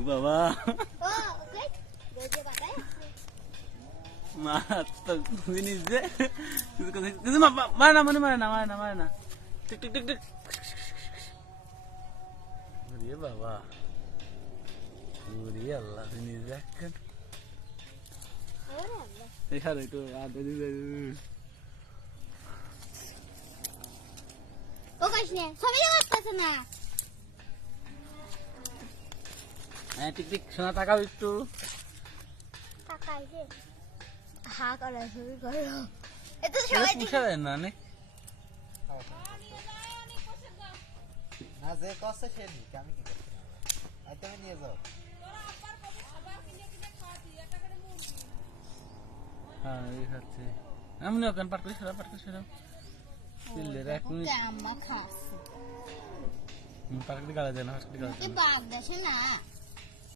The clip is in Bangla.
বাবা মাছ তো জিনিস যে মারে না মারে না মারে না মারে না টিক টিক টিক টিক বাবা আল্লাহ জিনিস দেখেন এখানে একটু হ্যাঁ টিক টিক শোনা তাকাও একটু না নে না যে কষ্ট সে নিক আমি কি করতে তুমি নিয়ে যাও হ্যাঁ এই খাচ্ছে এমনি ওখান পাট করে সেরা চিল্লে এক মিনিট পাট করে গালা যায় না